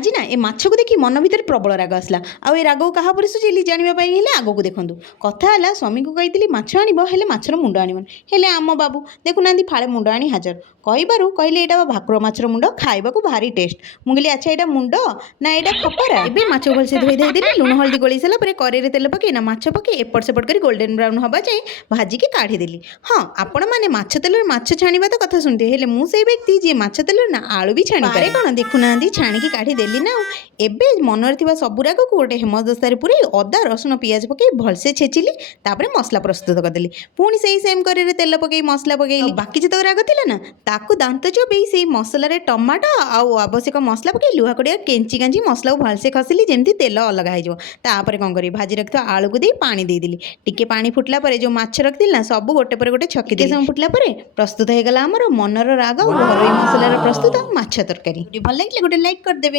आज ना ए माछ को देखी मन भितर प्रबल राग आसला आउ ए राग क्या सुझेली जानापी हेले आग को देखूँ कथा है स्वामी को कही माछ आनब हेले माछर मुंड आनबन हेले आम बाबू देखुना फाड़े मुंड आनी हाजर कहीबारू कहले यहाँ भाकुर माछर मुंड खाइबा भारी टेस्ट मुझे अच्छा यहाँ मुंड ना यहाँ खपरा ए माछ भलसे धोई धोई देली लुण हल्दी गोल सारापर कड़े तेल पकई ना माछ पकई एपट सेपट कर गोल्डन ब्राउन हवा जाए भाजिकी काढ़ीदेली। हाँ आपण मैंने माछ तेल माछ छाणा तो कथा शुणते हेले मुझे व्यक्ति जी माछ तेल ना आलू भी छाणी पारे कौन देखुना छाणिकी काढ़ीदेली ना एबे मनर थिबा सबु राग को गोटे हेमदस्तार पूरे अदा रसुण पियाज पकई भलसे छेचिली तापर मसला प्रस्तुत करदेली पुणी से सेम कड़े तेल पकई मसला पकई बाकी जो राग थिला ना ताकू दांत चोबई से मसलार टमाटो आउ आवश्यक मसला पकई लुहा कड़िया केंची कांची मसला को भलसे खसिली जेमती तेल अलग हो तापर कौन करी भाजी रखी आलू को दे पानी देदेली टिके पानी फुटला पर जो माछ रखी ना सब गोटे पर गोटे छकी दे समय फुटला पर प्रस्तुत होगला आमर मनर राग और घरोई मसलार प्रस्तुत माछ तरकारी भल लगे गोटे लाइक करदेवे।